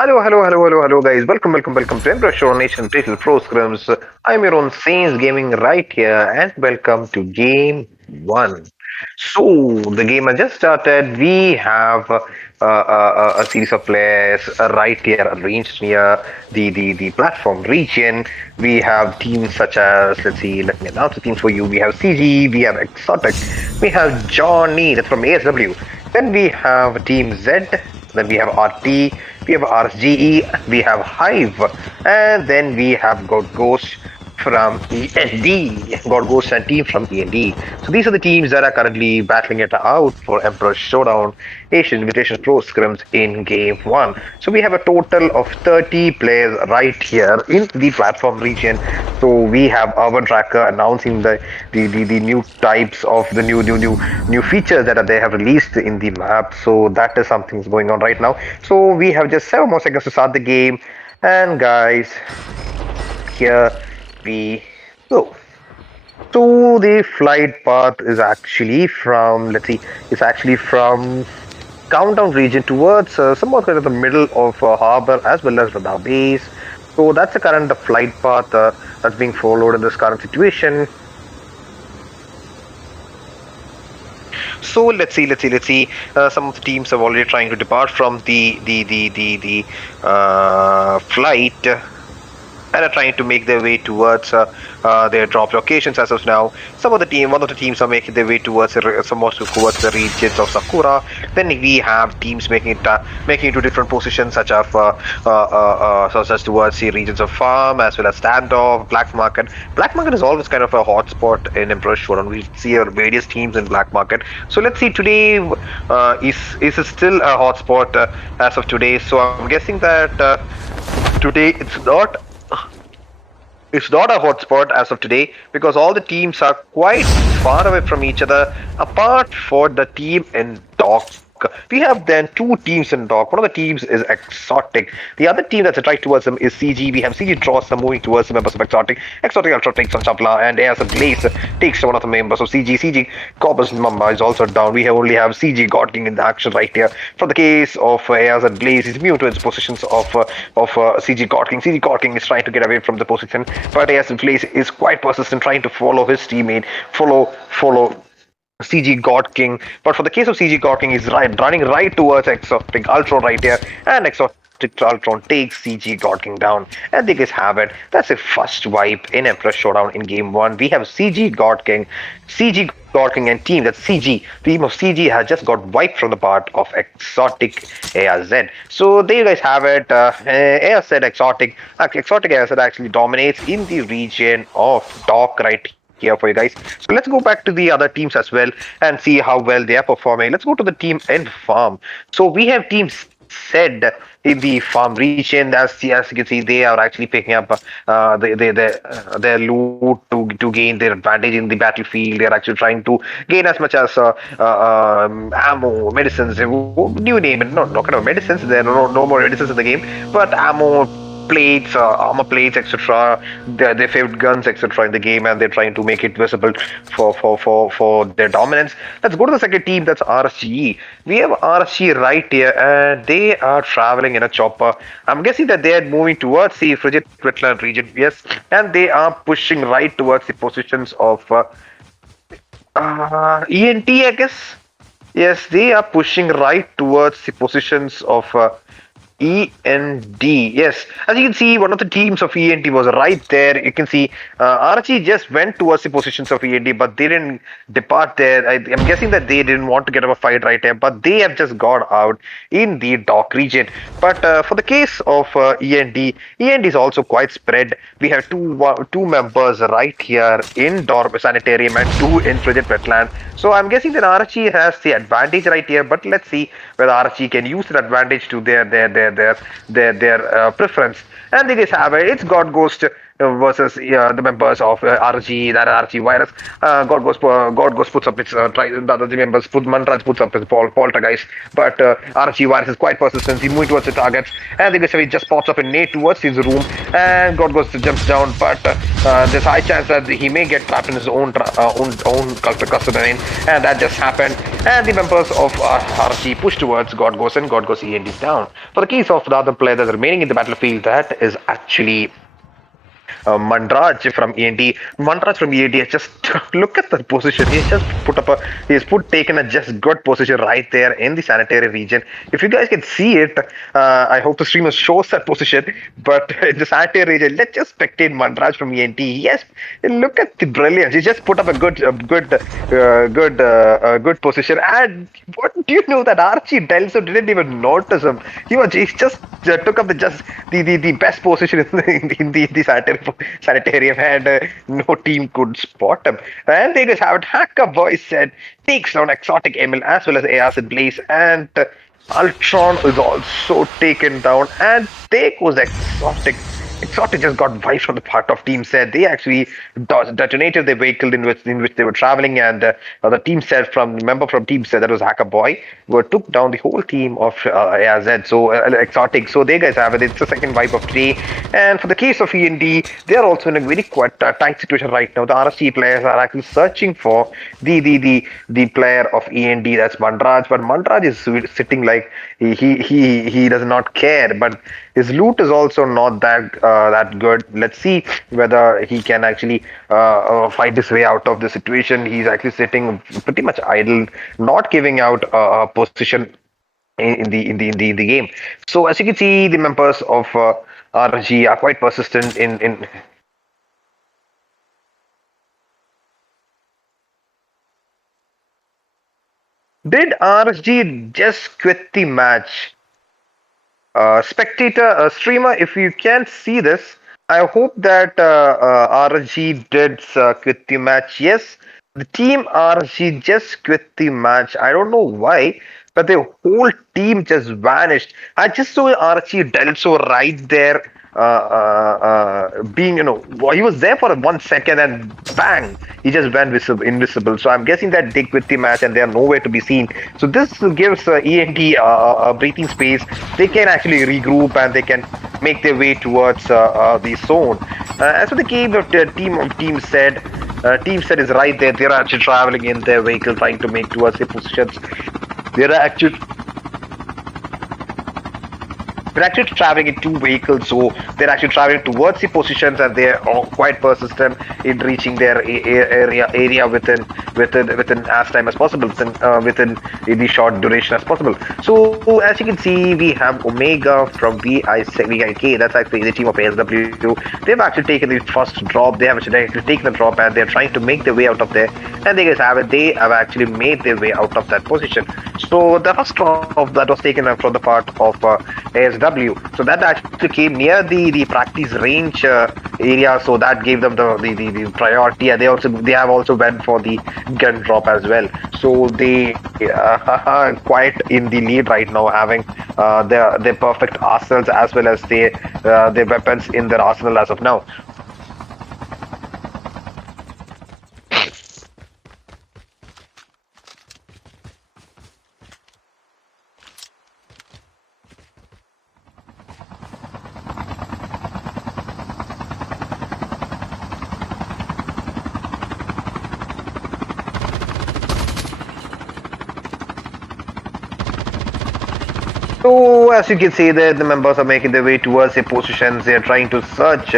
Hello, guys. Welcome to Emperor Nation Digital Pro Scrims. I'm your own Saints Gaming right here, and welcome to Game 1. So, the game has just started. We have a series of players right here arranged near the platform region. We have teams such as, let's see, let me announce the teams for you. We have CG, we have XOTIC, we have Johnny, that's from ASW. Then we have Team Z, then we have RT, we have RGE, we have Hive, and then we have got Ghost from END, got Ghost and team from END. So these are the teams that are currently battling it out for Emperor Showdown Asian Invitational Pro Scrims in Game 1. So we have a total of 30 players right here in the platform region. So we have our tracker announcing the new types of the new features that they have released in the map. So that is something going on right now. So we have just 7 more seconds to start the game. And guys, here we go. So the flight path is actually from, let's see, it's actually from Countdown region towards somewhat kind of the middle of harbor as well as radar base. So that's the current flight path that's being followed in this current situation. So let's see. Some of the teams are already trying to depart from the flight and are trying to make their way towards their drop locations as of now. One of the teams are making their way towards somewhat towards the regions of Sakura. Then we have teams making it to different positions, such as towards the regions of Farm as well as Standoff, Black Market. Black Market is always kind of a hotspot in Emperor Showdown. We see various teams in Black Market. So let's see today is it still a hotspot as of today. So I'm guessing that today it's not a hotspot as of today because all the teams are quite far away from each other apart for the team in Dock. We have then 2 teams in Dock. One of the teams is Exotic. The other team that's right towards them is CG. We have CG draws them moving towards the members of Exotic. Exotic Ultra takes on Chapla, and as a Blaze takes one of the members of CG. CG Cobbers Mamba is also down. We only have CG Godking in the action right here. For the case of Ayaz and Blaze, is immune to its positions of CG Godking. CG Godking is trying to get away from the position, but Ayaz and Blaze is quite persistent, trying to follow his teammate, follow CG God King. But for the case of CG God King, he's running right towards Exotic Ultron right here, and Exotic Ultron takes CG God King down. And they guys have it. That's a first wipe in Emperor Showdown in Game 1. We have CG God King, and team. That's CG. The team of CG has just got wiped from the part of Exotic AZ. So there you guys have it. AZ Exotic AZ actually dominates in the region of Dock right here for you guys. So let's go back to the other teams as well and see how well they are performing. Let's go to the team in Farm. So we have teams said in the Farm region. As you can see, they are actually picking up their loot to gain their advantage in the battlefield. They are actually trying to gain as much as ammo, medicines, new name it. Not kind of medicines. There are no more medicines in the game, but ammo, plates, armor plates, etc. Their favorite guns, etc. in the game, and they're trying to make it visible for their dominance. Let's go to the second team. That's RSGE. We have RSGE right here, and they are traveling in a chopper. I'm guessing that they are moving towards the frigid wetland region. Yes, and they are pushing right towards the positions of ENT, I guess. Yes, they are pushing right towards the positions of END. Yes, as you can see, one of the teams of END was right there. You can see RG just went towards the positions of END, but they didn't depart there. I'm guessing that they didn't want to get up a fight right there, but they have just got out in the Dock region. But for the case of END is also quite spread. We have two members right here in Dorm Sanitarium and 2 in Frigid Wetland. So I'm guessing that RG has the advantage right here, but let's see whether RG can use that advantage to their preference. And they just have it. It's God Ghost versus the members of RG, that RG virus. God goes puts up its the other members. Manraj puts up his poltergeist, but RG virus is quite persistent. He's moving towards the targets, and the he just pops up in Nate towards his room, and God goes jumps down, but there's high chance that he may get trapped in his own custody, and that just happened. And the members of RG push towards God goes, and God goes END is down. For the case of the other player that's remaining in the battlefield, that is actually Mandraj from ENT. Mandraj from ENT has just look at the position. He's just taken a just good position right there in the sanitary region. If you guys can see it, I hope the streamer shows that position. But in the sanitary region, let's just spectate Mandraj from ENT. Yes, look at the brilliance. He just put up a good position. And what do you know that Archie Delso didn't even notice him? He just took up the best position in the sanitarium, and no team could spot him. And they just have it. Hacker Boy said takes down Exotic Emil as well as Acid Blaze, and Ultron is also taken down, and there goes Exotic. Exotic just got vibes from the part of Team said. They actually detonated the vehicle in which they were traveling, and the team said member from Team said that was Hacker Boy, who took down the whole team of AZ. So Exotic. So they guys have it. It's the second wipe of today. And for the case of END, they are also in a very quite tight situation right now. The RSC players are actually searching for the player of END. That's Mandraj, but Mandraj is sitting like he does not care. But his loot is also not that good. Let's see whether he can actually fight his way out of the situation. He's actually sitting pretty much idle, not giving out a position in the game. So as you can see, the members of RG are quite persistent in. Did RG just quit the match? Spectator, streamer, if you can't see this, I hope that RG did quit the match. Yes, the team RG just quit the match. I don't know why, but the whole team just vanished. I just saw RG Delso right there. Being, he was there for 1 second and bang, he just went invisible. So I'm guessing that they quit the match and they are nowhere to be seen. So this gives ENT a breathing space. They can actually regroup and they can make their way towards the zone. As for the game of the team said is right there. They're actually traveling in their vehicle, trying to make towards their positions. They're actually traveling in two vehicles, so they're actually traveling towards the positions, and they're quite persistent in reaching their area within as time as possible, within the short duration as possible. So as you can see, we have Omega from VIK. That's actually the team of ASW. They've actually taken the first drop. They have actually taken the drop, and they're trying to make their way out of there. And they guys have it. They have actually made their way out of that position. So the first drop that was taken from the part of ASW. So that actually came near the practice range area, so that gave them the priority, and they have also went for the gun drop as well. So they are quite in the lead right now, having their perfect arsenals as well as their weapons in their arsenal as of now. So as you can see there, the members are making their way towards their positions. They are trying to search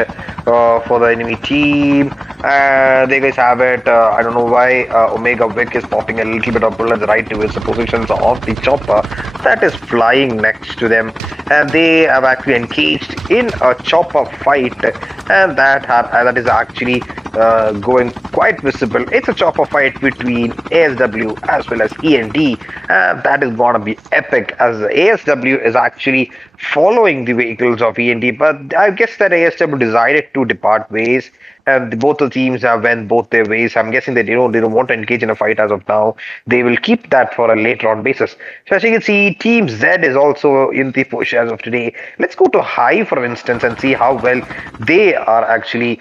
for the enemy team. They guys have it. I don't know why Omega Vic is popping a little bit of bullets right towards the positions of the chopper that is flying next to them. And they have actually engaged in a chopper fight, and that is actually going quite visible. It's a chopper fight between ASW as well as END, and that is gonna be epic, as ASW is actually following the vehicles of ENT, but I guess that ASW decided to depart ways, and both the teams have went both their ways. I'm guessing that they don't want to engage in a fight as of now. They will keep that for a later on basis. So as you can see, Team Z is also in the push as of today. Let's go to High for instance and see how well they are actually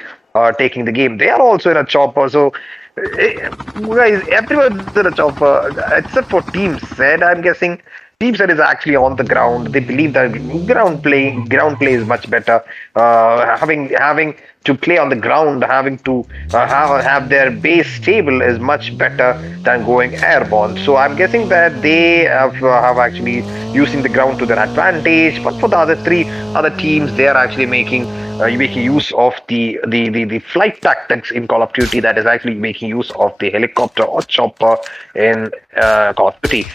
taking the game. They are also in a chopper, so guys, everyone's in a chopper except for Team Z. I'm guessing Team Z is actually on the ground. They believe that ground play is much better. Having to play on the ground, having to have their base stable is much better than going airborne. So I'm guessing that they have actually using the ground to their advantage. But for the other three other teams, they are actually making use of the flight tactics in Call of Duty, that is actually making use of the helicopter or chopper in Call of Duty.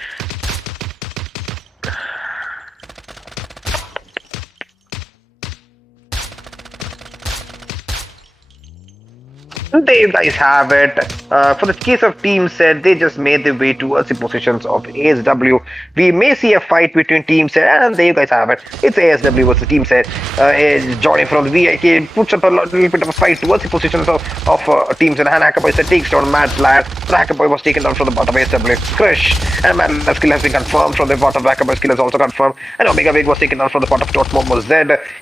There you guys have it. For the case of Team Z, they just made their way towards the positions of ASW. We may see a fight between Team Z, and there you guys have it. It's ASW versus Team Z. Johnny from the VIK puts up a little bit of a fight towards the positions of Team Z. And Hackerboy said takes down Mad Lad. Hackerboy was taken down from the bottom of ASW. Crush. And Mad Lad's skill has been confirmed from the bottom. Hackerboy's skill is also confirmed. And Omega Big was taken down from the bottom of Momo Z.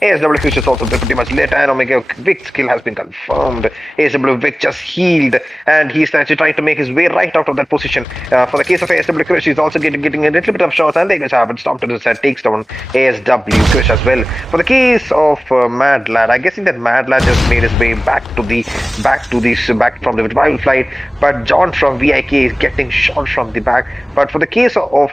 ASW Crush is also pretty much lit. And Omega Big's skill has been confirmed. ASW Vic just healed, and he's actually trying to make his way right out of that position. For the case of ASW Krish, he's also getting a little bit of shots, and they just have it. Stomped to the set, takes down ASW Krish as well. For the case of Mad Lad, I'm guessing that Mad Lad just made his way back from the revival flight, but John from VIK is getting shot from the back. But for the case of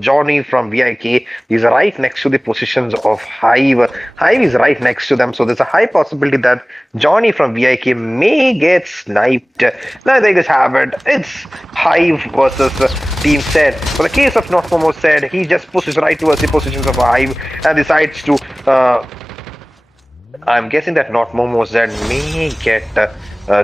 Johnny from VIK, he's right next to the positions of Hive. Hive is right next to them, so there's a high possibility that Johnny from VIK may get sniped. Now they just have it. It's Hive versus Team Z. For the case of Not Momo said, he just pushes right towards the positions of Hive and decides to. I'm guessing that Not Momo said may get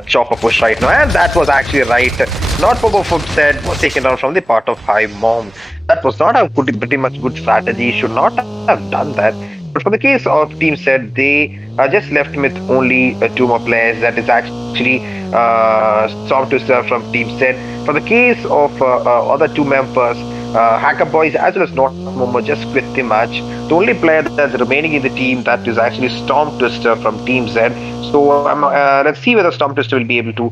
chopper push right now, and that was actually right. Not Momo said was taken down from the part of Hive Mom. That was not a pretty much good strategy. Should not have done that. But for the case of Team Z, they are just left with only two more players. That is actually Storm Twister from Team Z. For the case of other two members, Hacker Boys as well as Not Momo just quit the match. The only player that's remaining in the team, that is actually Storm Twister from Team Z. So let's see whether Storm Twister will be able to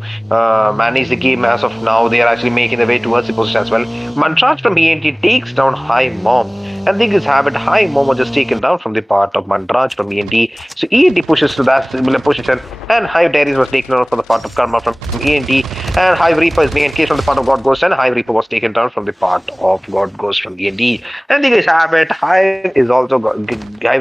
manage the game. As of now, they are actually making their way towards the position as well. Mantraj from ENT takes down High Mom. And things have it. High Momo just taken down from the part of Mandraj from ENT. So ENT pushes to that similar position, and Hive Darius was taken down from the part of Karma from ENT, and Hive Reaper is main case from the part of God Ghost, and Hive Reaper was taken down from the part of God Ghost from ENT. And things have it. Hive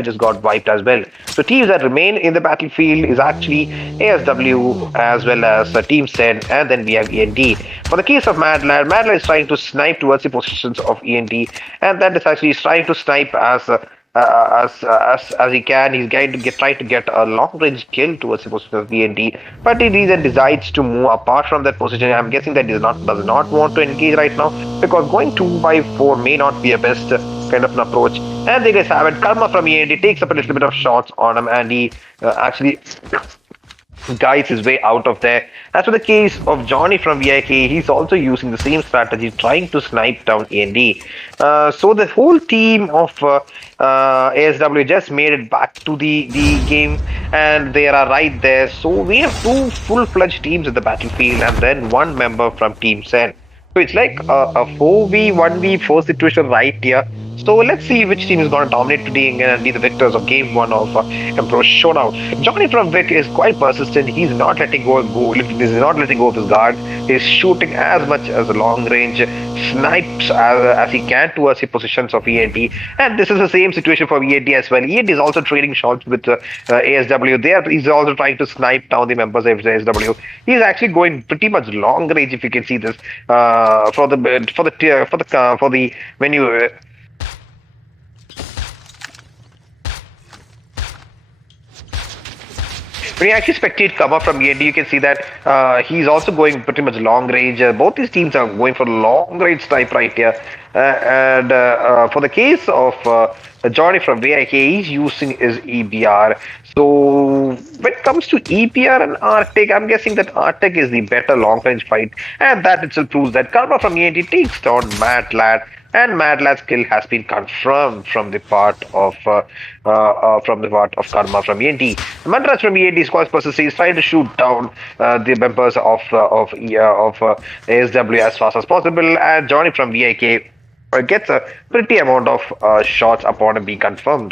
just got wiped as well. So teams that remain in the battlefield is actually ASW as well as Team Z, and then we have ENT. For the case of Mad Lad is trying to snipe towards the positions of ENT, and that is actually trying to snipe as he can. He's going to try to get a long range kill towards the position of ENT, but he then decides to move apart from that position. I'm guessing that he does not want to engage right now, because going 2x4 may not be a best kind of an approach. And they guys have it. Karma from ENT takes up a little bit of shots on him, and he actually guides his way out of there. As for the case of Johnny from VIK, he's also using the same strategy, trying to snipe down END. So the whole team of ASW just made it back to the game, and they are right there. So we have two full-fledged teams in the battlefield, and then one member from Team Z. So it's like a 4v1v4 situation right here. So let's see which team is going to dominate today and be the victors of game 1 of Emperor Showdown. Johnny from Vic is quite persistent. He's not letting go of his guard. He's shooting as much as long range snipes as he can towards the positions of ENT. And this is the same situation for ENT as well. ENT is also trading shots with ASW. He's also trying to snipe down the members of ASW. He's actually going pretty much long range, if you can see this. When you when you actually spectate Kama from END, you can see that he's also going pretty much long range. Both these teams are going for long range snipe right here. And for the case of Johnny from VIK, he's using his EBR. So when it comes to EBR and Arctic, I'm guessing that Arctic is the better long range fight, and that itself proves that Karma from ENT takes down Matt Ladd, and Mad Lad's kill has been confirmed from the part of Karma from ENT. Mantraj from ENT squad persist is trying to shoot down the members of ASW as fast as possible, and Johnny from VIK gets a pretty amount of shots upon him being confirmed.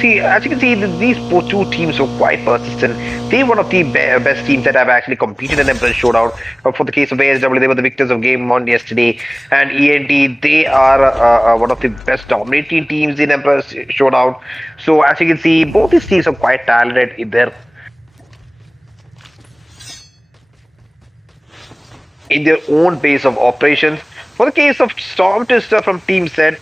See, as you can see, these two teams were quite persistent. They're one of the best teams that have actually competed in Emperor Showdown. For the case of ASW, they were the victors of Game 1 yesterday. And ENT, they are one of the best dominating teams in Emperor Showdown. So, as you can see, both these teams are quite talented in their own base of operations. For the case of Storm Twister from Team Z,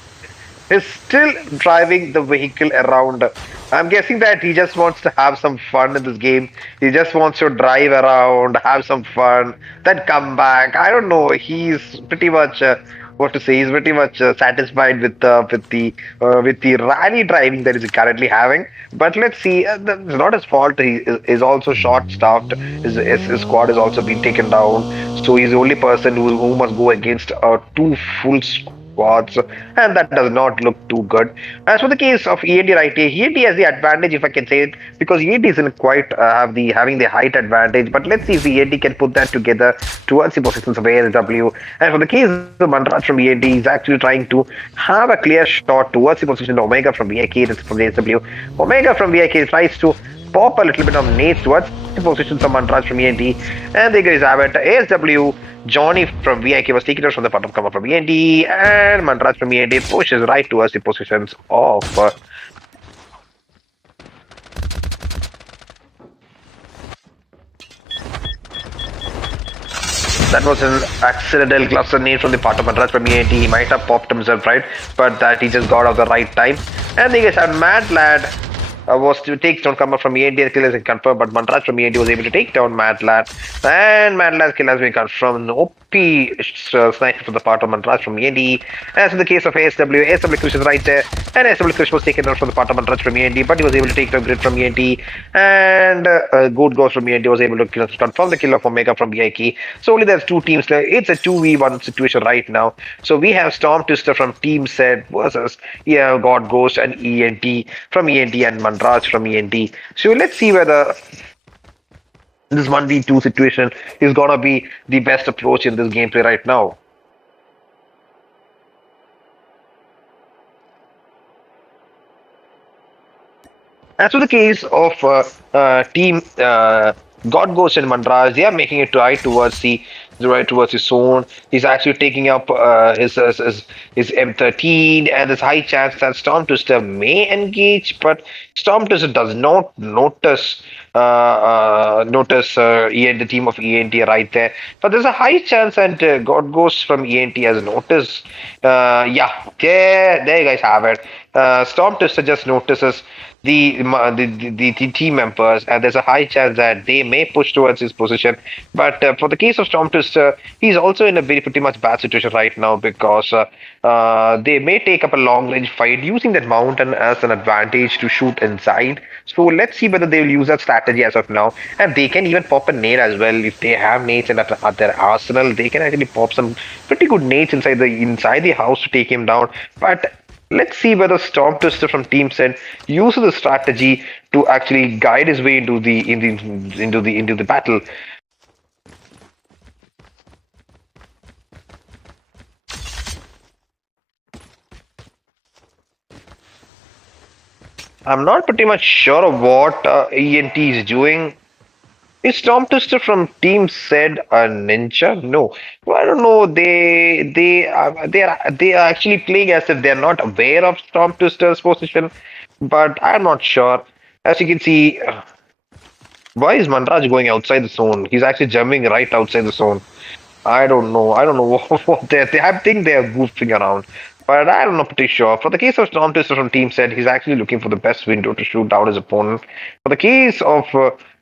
is still driving the vehicle around. I'm guessing that he just wants to have some fun in this game. He just wants to drive around, have some fun, then come back. I don't know. He's pretty much what to say. He's pretty much satisfied with the rally driving that he's currently having. But let's see. It's not his fault. He is also short-staffed. His squad has also been taken down. So he's the only person who must go against two full squads, and that does not look too good. As for the case of ENT right here, ENT has the advantage, if I can say it, because ENT isn't quite having the height advantage. But let's see if ENT can put that together towards the positions of ASW. And for the case of Manraj from ENT, he's actually trying to have a clear shot towards the position of Omega from VIK, from ASW. Omega from VIK tries to pop a little bit of nades towards the positions of Manraj from ENT, and there goes have it. ASW Johnny from VIK was taken out from the bottom cover from ENT, and Manraj from ENT pushes right towards the positions of. That was an accidental cluster nade from the part of Manraj from ENT. He might have popped himself right, but that he just got off the right time. And they guys had Mad Lad was to take down Kama from ENT. The kill is confirmed, but Manraj from ENT was able to take down Mad Lad. And Mad Lad's kill has been confirmed. OP sniper from the part of Manraj from ENT. As in the case of ASW Krish is right there. And ASW Krish was taken down from the part of Manraj from ENT, but he was able to take down Grid from ENT. And Good Ghost from ENT was able to confirm the kill of Omega from VIK. So only there's two teams left. It's a 2v1 situation right now. So we have Storm Twister from Team Set versus God Ghost and ENT from ENT and Manraj from ENT. So let's see whether this 1v2 situation is gonna be the best approach in this gameplay right now. As for the case of Team God Ghost and Manraj, they are making it right towards his zone. He's actually taking up his M13, and there's high chance that Storm Twister may engage, but Storm Twister does not notice the team of ENT right there. But there's a high chance that God Ghost from ENT has noticed. Yeah, there you guys have it. Storm Twister just notices the team members, and there's a high chance that they may push towards his position. But for the case of Storm Twister, he's also in a very pretty much bad situation right now, because they may take up a long range fight using that mountain as an advantage to shoot inside. So let's see whether they will use that strategy as of now, and they can even pop a nade as well. If they have nades at their arsenal, they can actually pop some pretty good nades inside the house to take him down. But let's see whether Storm Twister from Team Sen uses the strategy to actually guide his way into the battle. I'm not pretty much sure of what ENT is doing. Is Storm Twister from Team Said a ninja? No. Well, I don't know. They are actually playing as if they're not aware of Storm Twister's position, but I'm not sure. As you can see, why is Manraj going outside the zone? He's actually jumping right outside the zone. I don't know. I don't know what I think they're goofing around, but I'm not pretty sure. For the case of Storm Twister from Team Said, he's actually looking for the best window to shoot down his opponent. For the case of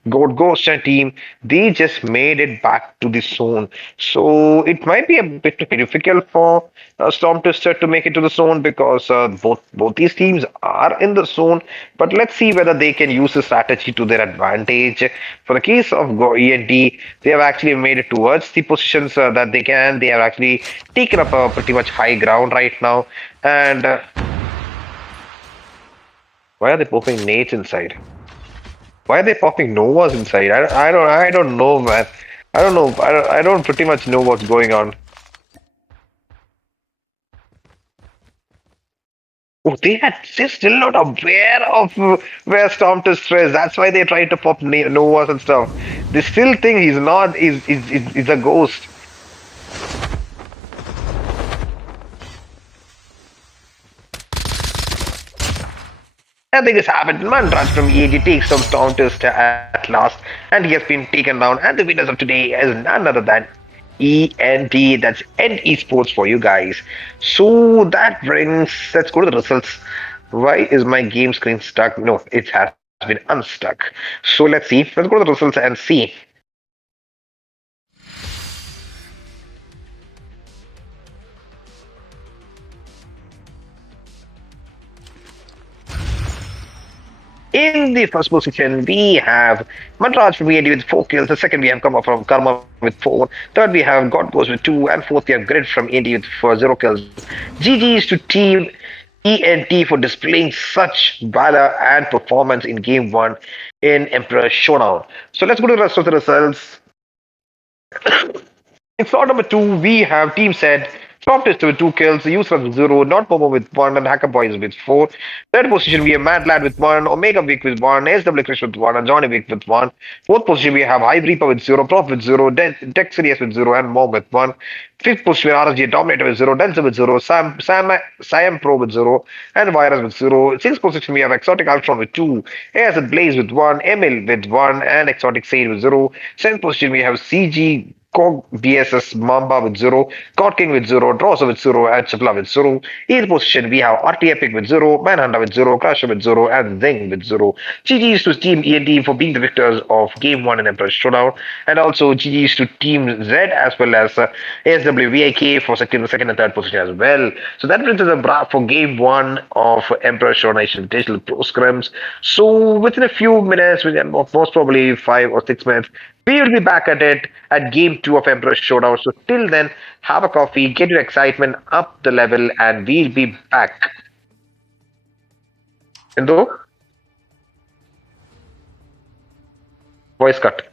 Ghost and team, they just made it back to the zone. So it might be a bit difficult for Storm Twister to make it to the zone because both these teams are in the zone. But let's see whether they can use the strategy to their advantage. For the case of ENT, they have actually made it towards the positions that they can. They have actually taken up a pretty much high ground right now. And why are they popping nades inside? Why are they popping Novas inside? I don't know, man. I don't know. I don't pretty much know what's going on. Oh, they're still not aware of where Storm Twister is. That's why they try to pop Novas and stuff. They still think he's not. Is a ghost. I think it's happened. Mantraj from EAG takes some Storm Twister at last, and he has been taken down. And the winners of today is none other than ENT. That's End Esports for you guys. So that brings. Let's go to the results. Why is my game screen stuck? No, it has been unstuck. So let's see. Let's go to the results and see. In the first position, we have Manraj from VAD with 4 kills. The second, we have Karma from Karma with 4. Third, we have God Goes with 2. And fourth, we have Grid from ENT with 0 kills. GG's to Team ENT for displaying such valor and performance in Game 1 in Emperor Showdown. So let's go to the rest of the results. In slot number 2, we have Team Said, Top Tester with 2 kills, Yusuf with 0, Not Momo with 1, and Hacker Boys with 4. Third position, we have Mad Lad with 1, Omega Vic with 1, SW Krish with 1, and Johnny Vic with 1. Fourth position, we have Hype Reaper with 0, Prof with 0, Dex Series with 0, and Mom with 1. Fifth position, RSG Dominator with 0, Denzel with 0, Sam Pro with 0, and Virus with 0. Sixth position, we have Exotic Ultron with 2, AS Blaze with 1, Emil with 1, and Exotic Sage with 0. Seventh position, we have CG Cog BSS Mamba with 0, God King with 0, Drawser with 0, and Chapla with 0. Eighth position, we have RT Epic with 0, Manhunter with 0, Crusher with 0, and Zing with 0. GG's to Team ENT for being the victors of Game 1 in Emperor Showdown, and also GG's to Team Z as well as ASWVIK for the second and third position as well. So that brings us a bra for Game 1 of Emperor Showdown Digital Pro Scrims. So within a few minutes, within most probably 5 or 6 minutes, we will be back at it at game 2 of Emperor Showdown. So till then, have a coffee, get your excitement up the level, and we'll be back. Indo, voice cut.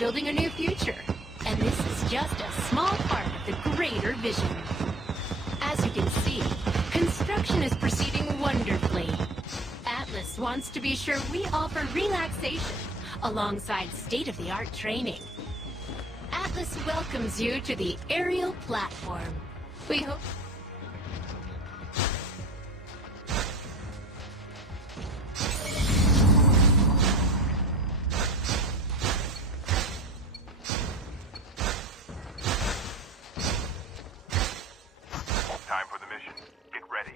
building a new future. And this is just a small part of the greater vision. As you can see, construction is proceeding wonderfully. Atlas wants to be sure we offer relaxation alongside state-of-the-art training. Atlas welcomes you to the aerial platform. We hope... Time for the mission. Get ready.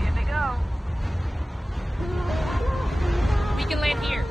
Here they go. We can land here.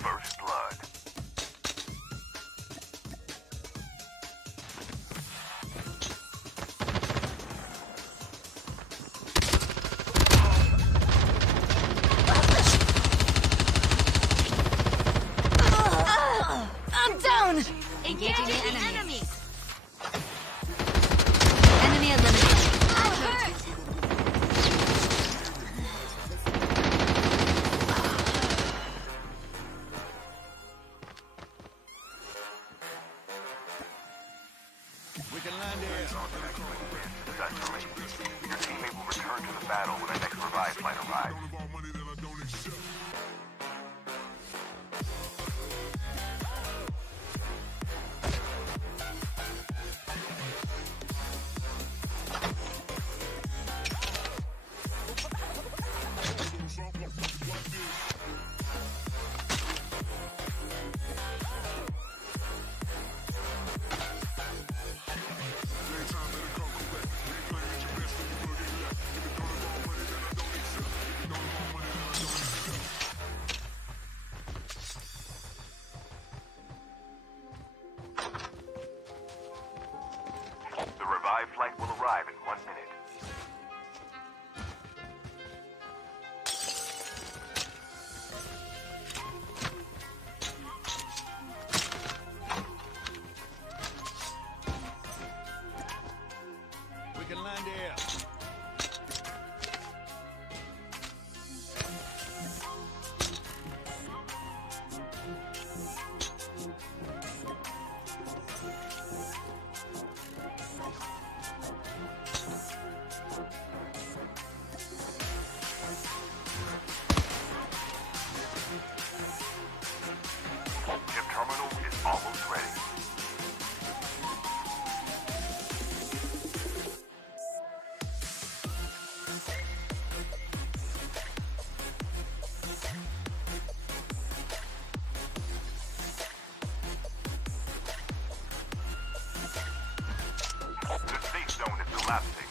First blood. I'm down! Engaging the enemy. Enemy eliminated. We can land here. Successfully. Your teammate will return to the battle when the next revive flight arrives. The revive flight will arrive in 1 minute. We can land here. Ship terminal is almost ready. The safe zone is collapsing.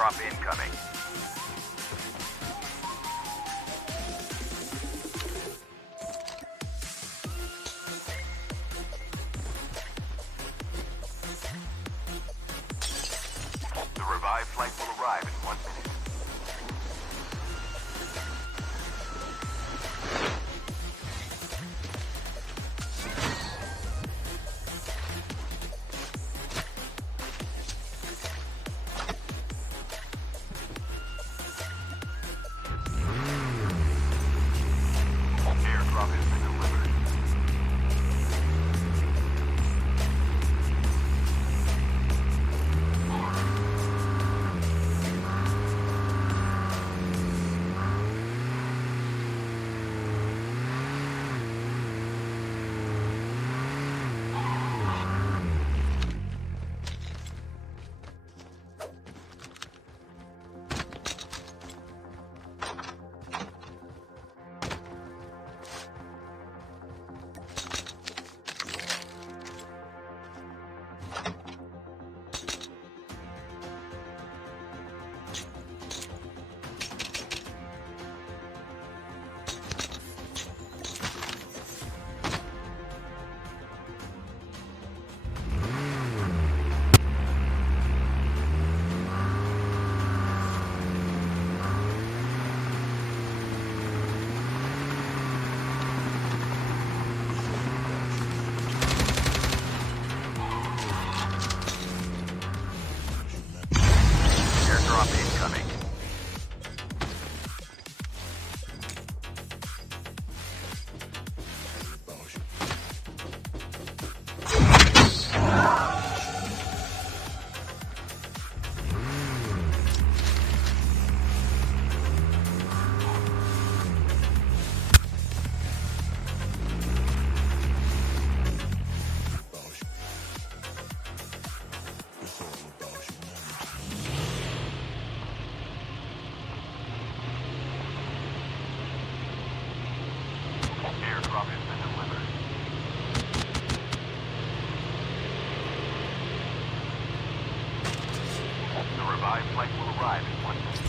Airdrop incoming. The revived flight will arrive in 1 minute. Airdrop has been delivered. Airdrop incoming. Airdrop has been delivered. The revived flight will arrive in 1 minute.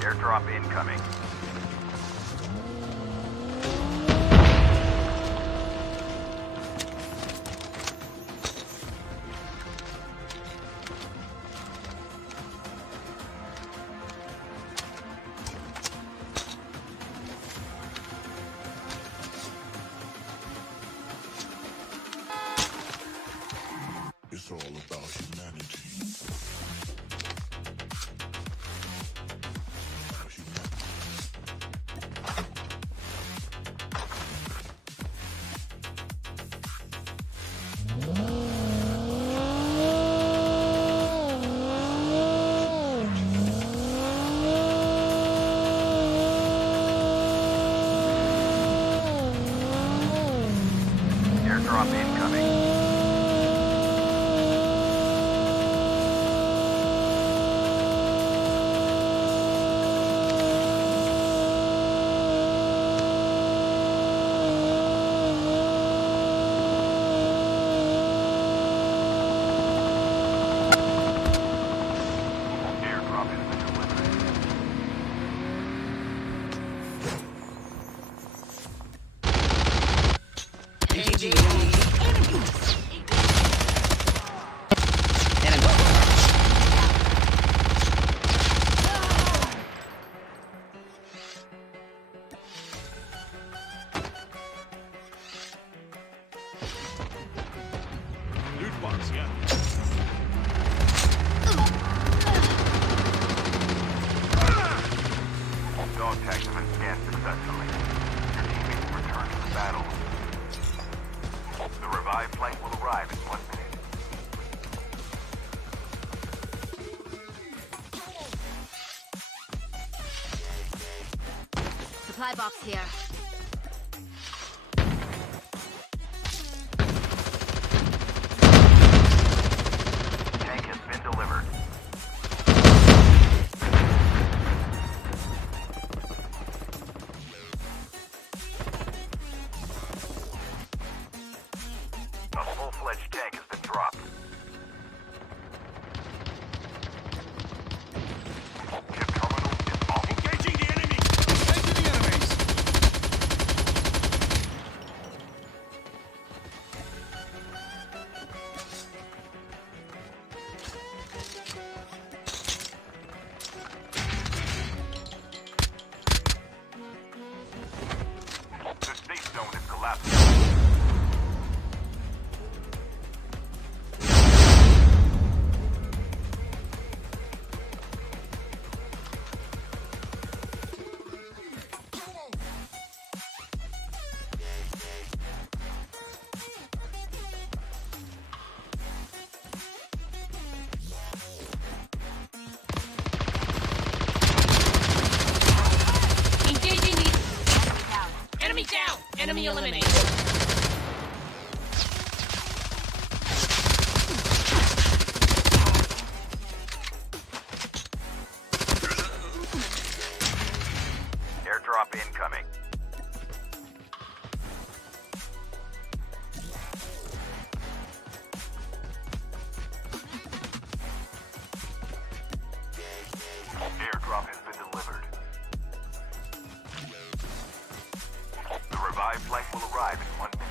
Airdrop incoming. It's all about humanity. Airdrop incoming. Airdrop has been delivered. Loot box, yeah. Dog tags have been scanned successfully. Your teammates will return to the battle. The revived flight will arrive in 1 minute. Supply box here. Tank has been delivered. Enemy eliminated. Airdrop incoming. Airdrop has been delivered. The revived flight will arrive in 1 minute.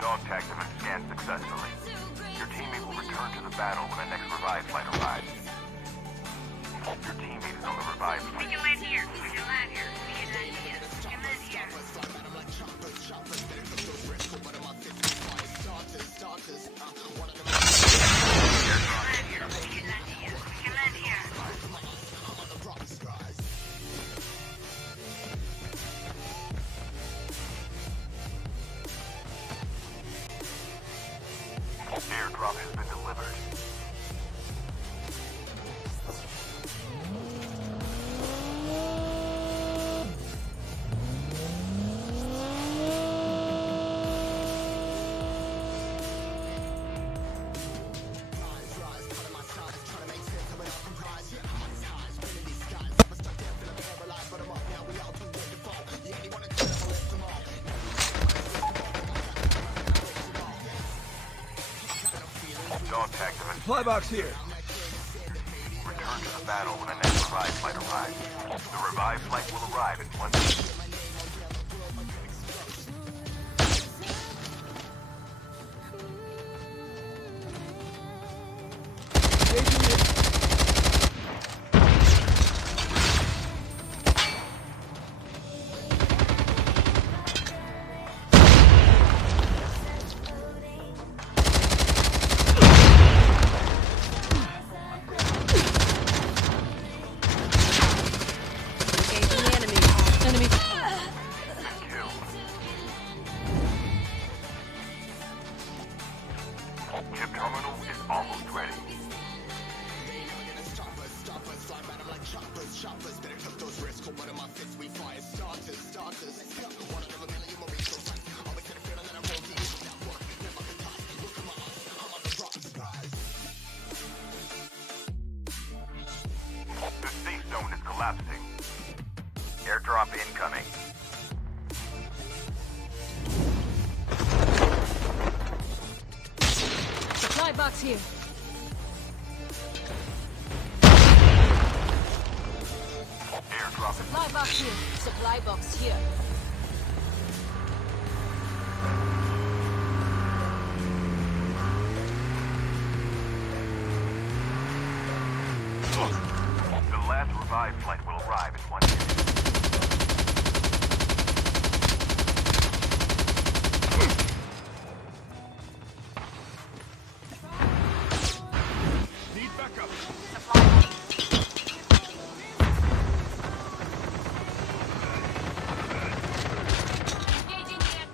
Dog tagged them and scanned successfully. Your teammate will return to the battle when the next revived flight arrives. Your teammate is on the revived We flight. can land here. We can land here. We can land here. We can land here. Airdrop has been delivered. Dog tagged them and Fly box here. return to the battle when the next revived flight arrives. The revived flight will arrive in 1 minute. Enemy. Kill. Chip terminal is almost ready. The safe zone is collapsing. Airdrop incoming. Supply box here. Airdrop is Supply box here. Supply box here. the last revived flight will arrive in 1 minute. Need backup. Engaging here.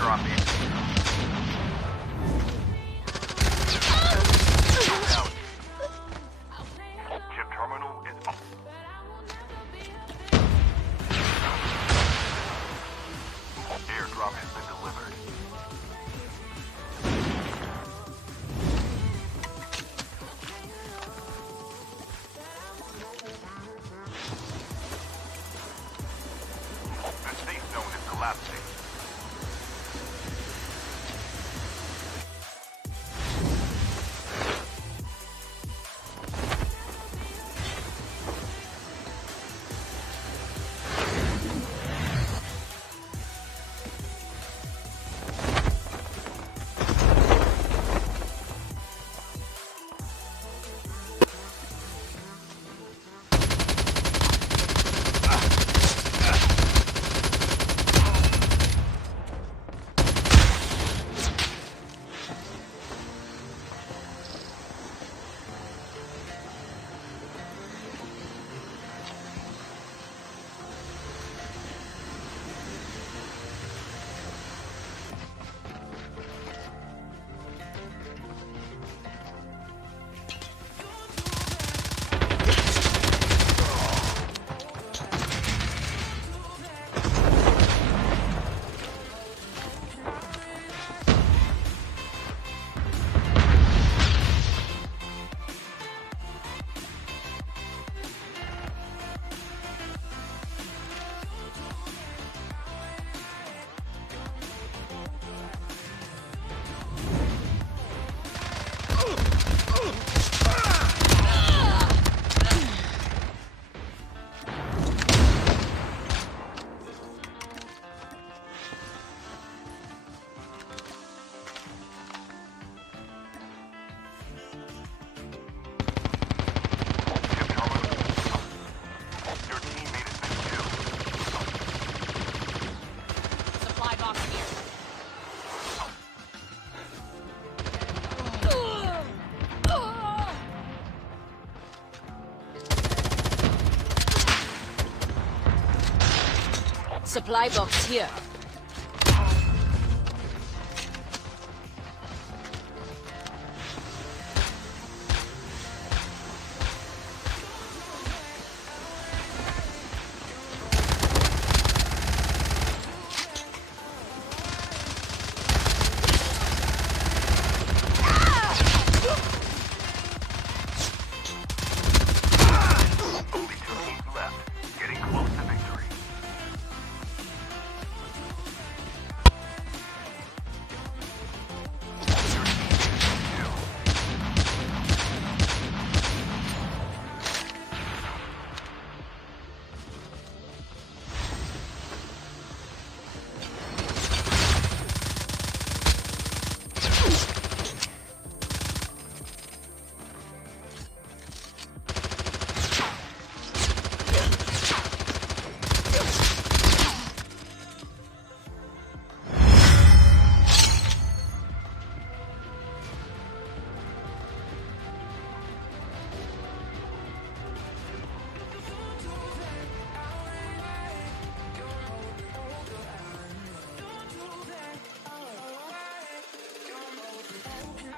drop in. Chip terminal is up. Airdrop has been delivered. The safe zone is collapsing. Supply box here. Supply box here.